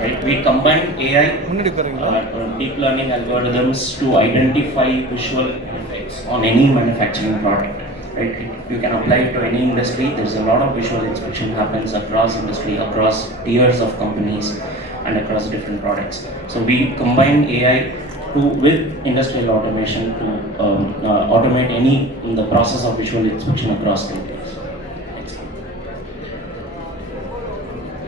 right? We combine AI, deep learning algorithms to identify visual effects on any manufacturing product, right? You can apply it to any industry. There's a lot of visual inspection happens across industry, across tiers of companies, and across different products. So we combine AI with industrial automation to automate any in the process of visual inspection across companies.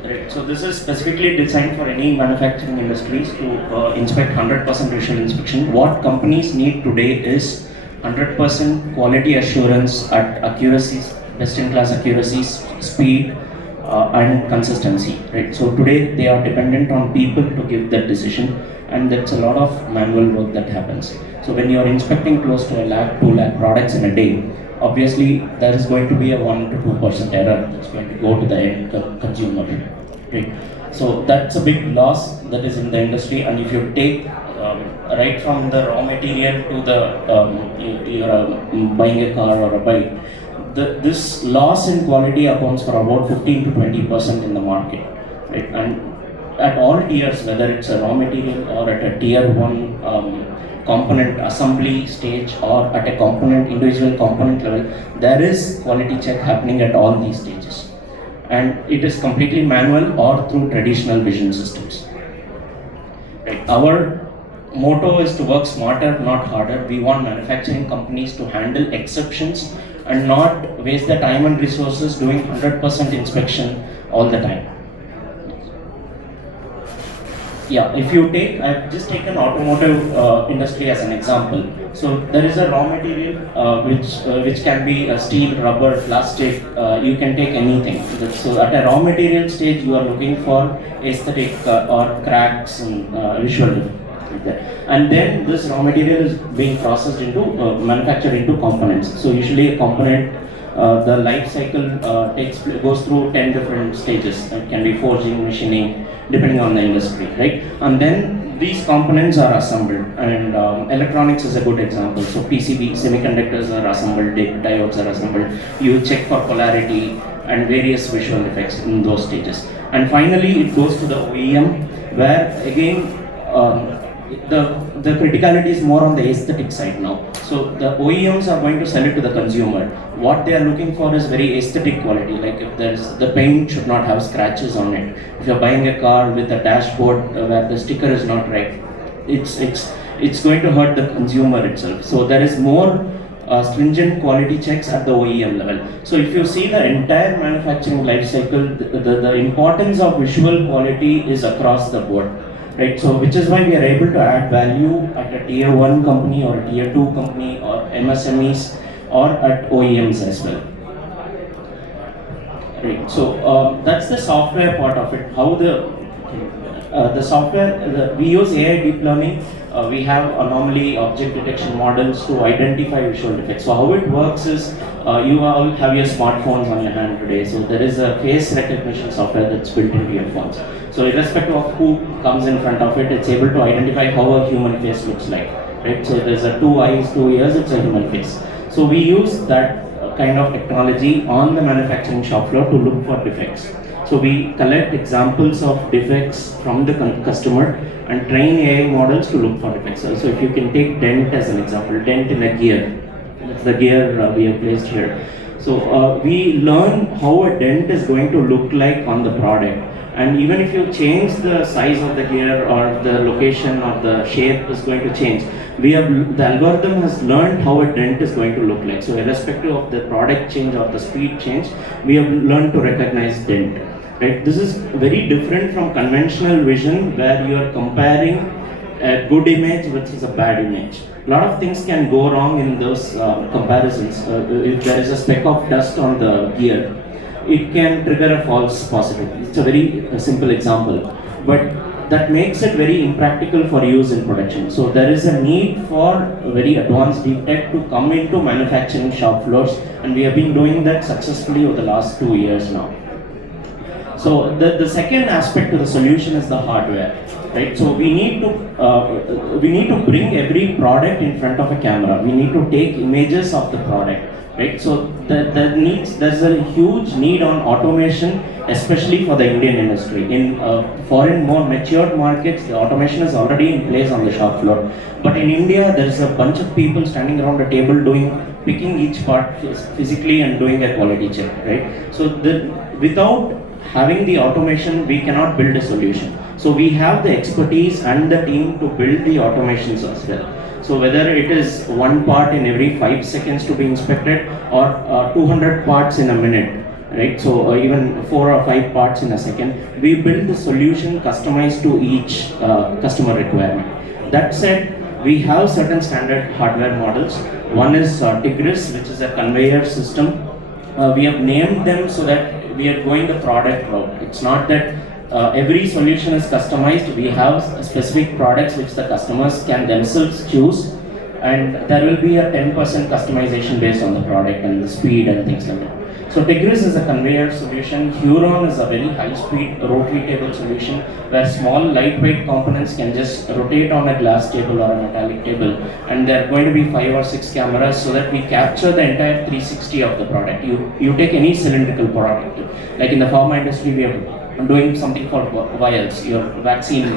Right. So this is specifically designed for any manufacturing industries to inspect 100% visual inspection. What companies need today is 100% quality assurance at accuracies, best-in-class accuracies, speed, and consistency. Right. So today they are dependent on people to give that decision, and that's a lot of manual work that happens. So when you are inspecting close to a lakh, 2 lakh products in a day, obviously there is going to be a 1 to 2% error that's going to go to the end consumer. Right. So that's a big loss that is in the industry, and if you take right from the raw material to the you're buying a car or a bike, this loss in quality accounts for about 15 to 20% in the market, right? And at all tiers, whether it's a raw material or at a tier 1 component assembly stage or at a individual component level, there is quality check happening at all these stages. And it is completely manual or through traditional vision systems. Right. Our motto is to work smarter, not harder. We want manufacturing companies to handle exceptions and not waste their time and resources doing 100% inspection all the time. Yeah, if you take, I've just taken automotive industry as an example. So there is a raw material which can be steel, rubber, plastic. You can take anything. So at a raw material stage, you are looking for aesthetic or cracks and visual effect. And then this raw material is being processed into manufactured into components. So usually a component, the life cycle goes through 10 different stages. It can be forging, machining, depending on the industry, right? And then these components are assembled, and electronics is a good example. So PCB, semiconductors are assembled, diodes are assembled. You check for polarity and various visual effects in those stages. And finally, it goes to the OEM, where again, the criticality is more on the aesthetic side now. So the OEMs are going to sell it to the consumer. What they are looking for is very aesthetic quality. Like if the paint should not have scratches on it. If you're buying a car with a dashboard where the sticker is not right, it's going to hurt the consumer itself. So there is more stringent quality checks at the OEM level. So if you see the entire manufacturing life cycle, the importance of visual quality is across the board. Right, so which is why we are able to add value at a tier 1 company or a tier 2 company or MSMEs or at OEMs as well. Right, so that's the software part of it. How the software, we use AI deep learning. We have anomaly object detection models to identify visual defects. So how it works is you all have your smartphones on your hand today. So there is a face recognition software that's built into your phones. So irrespective of who comes in front of it, it's able to identify how a human face looks like. Right? So there's a 2 eyes, 2 ears, it's a human face. So we use that kind of technology on the manufacturing shop floor to look for defects. So we collect examples of defects from the customer and train AI models to look for defects. So if you can take dent as an example, dent in a gear. That's the gear we have placed here. So we learn how a dent is going to look like on the product. And even if you change the size of the gear or the location or the shape is going to change, the algorithm has learned how a dent is going to look like. So irrespective of the product change or the speed change, we have learned to recognize dent. Right? This is very different from conventional vision where you are comparing a good image versus a bad image. A lot of things can go wrong in those comparisons. If there is a speck of dust on the gear, it can trigger a false positive. It's a very simple example, but that makes it very impractical for use in production. So there is a need for very advanced deep tech to come into manufacturing shop floors, and we have been doing that successfully over the last 2 years now. So the second aspect to the solution is the hardware, right? So we need to bring every product in front of a camera. We need to take images of the product. right? So there's a huge need on automation, especially for the Indian industry. In foreign, more matured markets, the automation is already in place on the shop floor. But in India, there is a bunch of people standing around a table picking each part physically and doing a quality check, right? So without having the automation, we cannot build a solution. So we have the expertise and the team to build the automations as well. So whether it is one part in every 5 seconds to be inspected, or 200 parts in a minute, right? So even 4 or 5 parts in a second, we build the solution customized to each customer requirement. That said, we have certain standard hardware models. One is Tigris, which is a conveyor system. We have named them so that we are going the product route. It's not that every solution is customized. We have specific products which the customers can themselves choose, and there will be a 10% customization based on the product and the speed and things like that. So Tigris is a conveyor solution. Huron is a very high-speed rotary table solution where small lightweight components can just rotate on a glass table or a metallic table, and there are going to be 5 or 6 cameras so that we capture the entire 360 of the product. You take any cylindrical product, like in the pharma industry, we are doing something called vials, your vaccine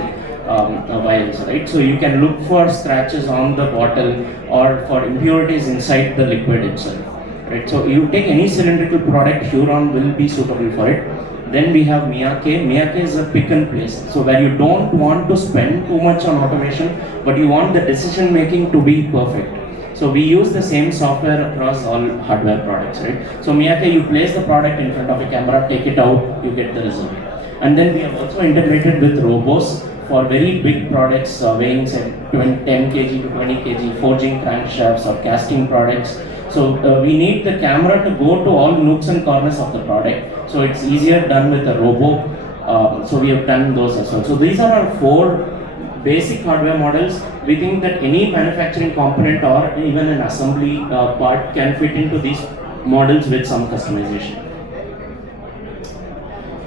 vials, right? So you can look for scratches on the bottle or for impurities inside the liquid itself. Right, so you take any cylindrical product, Huron will be suitable for it. Then we have Miyake. Miyake is a pick and place. So where you don't want to spend too much on automation, but you want the decision making to be perfect. So we use the same software across all hardware products, right? So Miyake, you place the product in front of a camera, take it out, you get the result. And then we have also integrated with Robos for very big products, weighing say 10 kg to 20 kg, forging crankshafts or casting products. So we need the camera to go to all nooks and corners of the product. So it's easier done with a robo. So we have done those as well. So these are our 4 basic hardware models. We think that any manufacturing component or even an assembly part can fit into these models with some customization.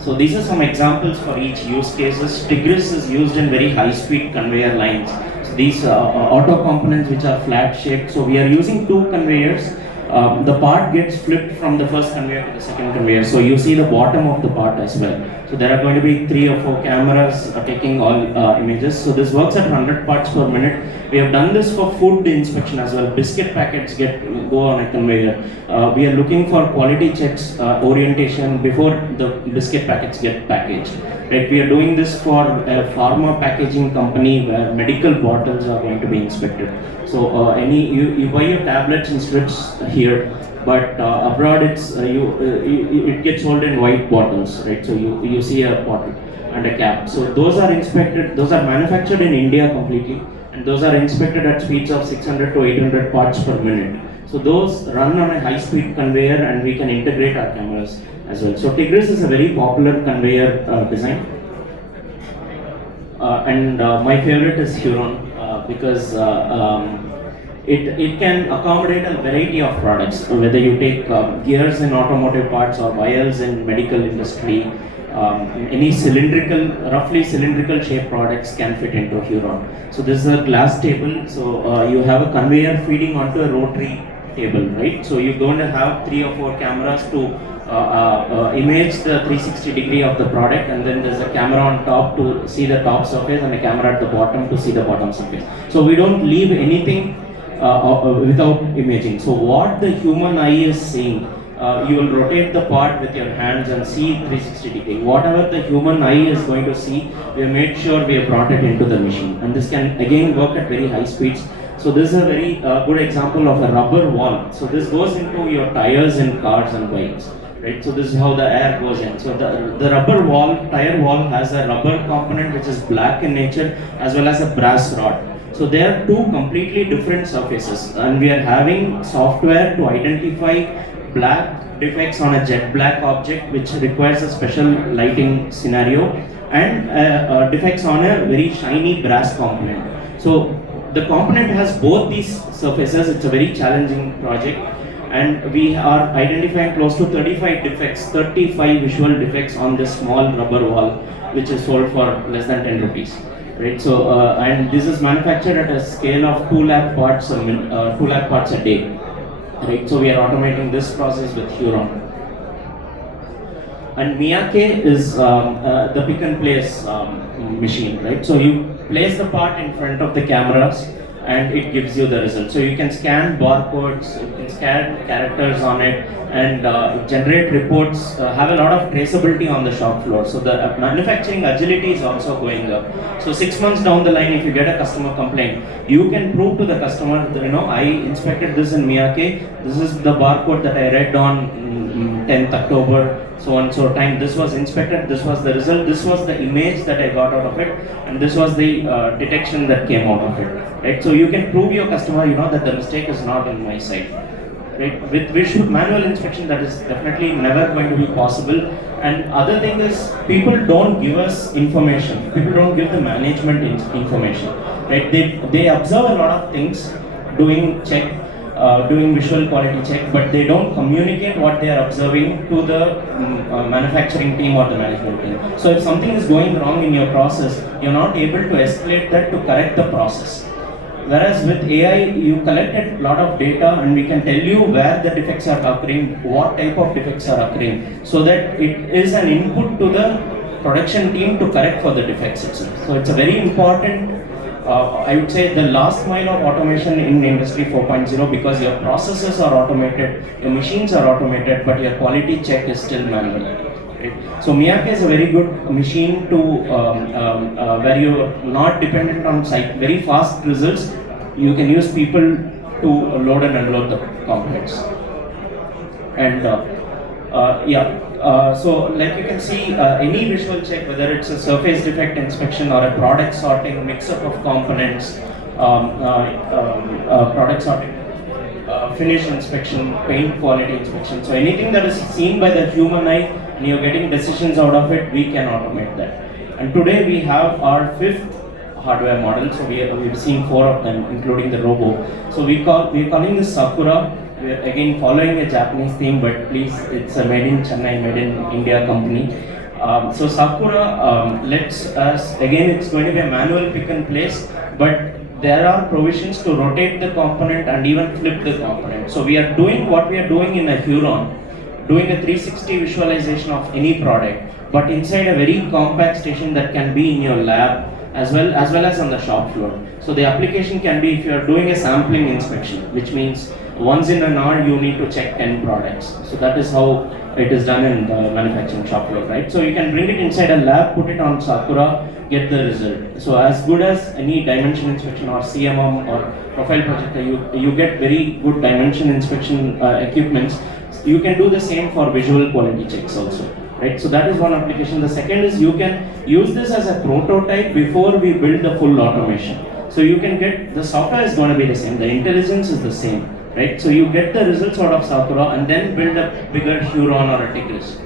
So these are some examples for each use cases. Tigris is used in very high speed conveyor lines. These auto components which are flat shaped. So we are using 2 conveyors. The part gets flipped from the first conveyor to the second conveyor. So you see the bottom of the part as well. So there are going to be 3 or 4 cameras taking all images. So this works at 100 parts per minute. We have done this for food inspection as well. Biscuit packets go on a conveyor. We are looking for quality checks, orientation before the biscuit packets get packaged. Right, we are doing this for a pharma packaging company where medical bottles are going to be inspected. So you buy your tablets and strips here, but abroad it gets sold in white bottles, right? So you see a bottle and a cap. So those are inspected. Those are manufactured in India completely, and those are inspected at speeds of 600 to 800 parts per minute. So those run on a high-speed conveyor, and we can integrate our cameras as well. So Tigris is a very popular conveyor design, and my favorite is Huron because it can accommodate a variety of products. Whether you take gears in automotive parts or vials in medical industry, any roughly cylindrical shaped products can fit into Huron. So this is a glass table. So you have a conveyor feeding onto a rotary table, right? So you're going to have 3 or 4 cameras to image the 360 degree of the product, and then there's a camera on top to see the top surface and a camera at the bottom to see the bottom surface. So we don't leave anything without imaging. So what the human eye is seeing, you will rotate the part with your hands and see 360 degree. Whatever the human eye is going to see, we have made sure we have brought it into the machine, and this can again work at very high speeds. So this is a very good example of a rubber wall. So this goes into your tires in cars and bikes. Right, so this is how the air goes in. So the tire wall has a rubber component which is black in nature, as well as a brass rod. So they are 2 completely different surfaces, and we are having software to identify black defects on a jet black object which requires a special lighting scenario, and defects on a very shiny brass component. So the component has both these surfaces. It's a very challenging project, and we are identifying close to 35 visual defects on this small rubber wall, which is sold for less than 10 rupees. Right, so and this is manufactured at a scale of 2 lakh parts a day. right? So we are automating this process with Huron. And Miyake is the pick and place machine, right? So you place the part in front of the cameras and it gives you the result. So you can scan barcodes, you can scan characters on it, and generate reports, have a lot of traceability on the shop floor. So the manufacturing agility is also going up. So 6 months down the line, if you get a customer complaint, you can prove to the customer that, I inspected this in Miyake, this is the barcode that I read on 10th October, so on so time, this was inspected, this was the result, this was the image that I got out of it, and this was the detection that came out of it, right? So you can prove your customer, that the mistake is not on my side, right? With visual manual inspection, that is definitely never going to be possible. And other thing is, people don't give us information, people don't give the management information, right? They observe a lot of things, doing visual quality check, but they don't communicate what they are observing to the manufacturing team or the management team. So if something is going wrong in your process, you're not able to escalate that to correct the process. Whereas with AI, you collected a lot of data and we can tell you where the defects are occurring, what type of defects are occurring, so that it is an input to the production team to correct for the defects itself. So it's a very important, I would say, the last mile of automation in Industry 4.0, because your processes are automated, your machines are automated, but your quality check is still manual. Right? So Miyake is a very good machine to where you're not dependent on site, very fast results. You can use people to load and unload the components. And so like you can see, any visual check, whether it's a surface defect inspection or a product sorting, mix-up of components, product sorting, finish inspection, paint quality inspection. So anything that is seen by the human eye and you're getting decisions out of it, we can automate that. And today we have our 5th hardware model. So we've seen 4 of them, including the robo. So we're calling this Sakura. We're again following a Japanese theme, but please, it's a made in Chennai, made in India company. So Sakura lets us, again, it's going to be a manual pick and place, but there are provisions to rotate the component and even flip the component. So we are doing what we are doing in a Huron, doing a 360 visualization of any product, but inside a very compact station that can be in your lab as well as on the shop floor. So the application can be, if you are doing a sampling inspection, which means once in an hour you need to check 10 products. So that is how it is done in the manufacturing shop floor, right? So you can bring it inside a lab, put it on Sakura, get the result. So as good as any dimension inspection or CMM or profile projector, you get very good dimension inspection equipments. You can do the same for visual quality checks also, right? So that is one application. The second is, you can use this as a prototype before we build the full automation. So you can get, the software is going to be the same, the intelligence is the same, right? So you get the results out of Sakura and then build a bigger Huron or a Tigris,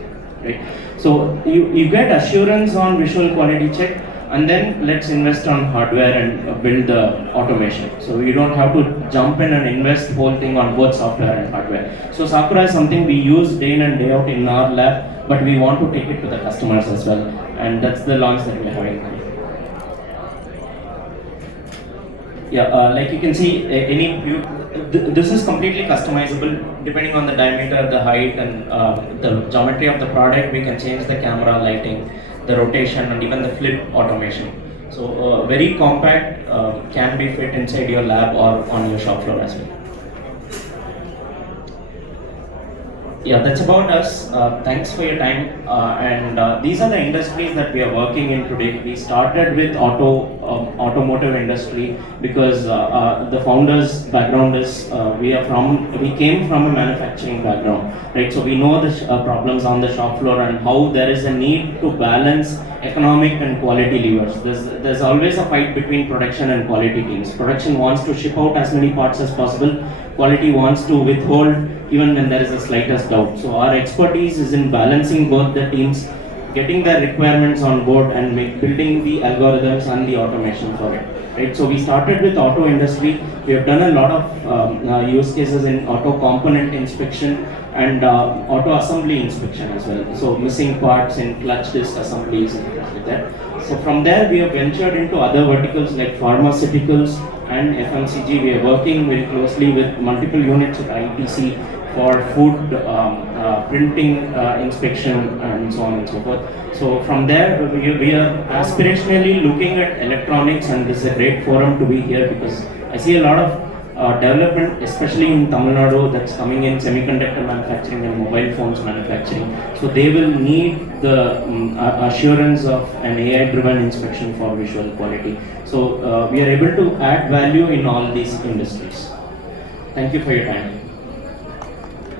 right? So you get assurance on visual quality check, and then let's invest on hardware and build the automation. So you don't have to jump in and invest whole thing on both software and hardware. So Sakura is something we use day in and day out in our lab, but we want to take it to the customers as well. And that's the launch that we're having. Yeah, like you can see, this is completely customizable depending on the diameter, the height, and the geometry of the product. We can change the camera lighting, the rotation, and even the flip automation. So very compact, can be fit inside your lab or on your shop floor as well. Yeah, that's about us. Thanks for your time. And these are the industries that we are working in today. We started with automotive industry because the founders' background is we came from a manufacturing background, right? So we know the problems on the shop floor and how there is a need to balance economic and quality levers. There's always a fight between production and quality teams. Production wants to ship out as many parts as possible. Quality wants to withhold even when there is the slightest doubt. So our expertise is in balancing both the teams, getting their requirements on board, and building the algorithms and the automation for it. Right? So we started with auto industry. We have done a lot of use cases in auto component inspection and auto assembly inspection as well. So missing parts in clutch disc assemblies and things like that. So from there we have ventured into other verticals like pharmaceuticals, and FMCG. We are working very closely with multiple units of ITC for food printing inspection and so on and so forth. So from there, we are aspirationally looking at electronics, and this is a great forum to be here because I see a lot of development, especially in Tamil Nadu, that's coming in semiconductor manufacturing and mobile phones manufacturing. So they will need the assurance of an AI-driven inspection for visual quality. So we are able to add value in all these industries. Thank you for your time.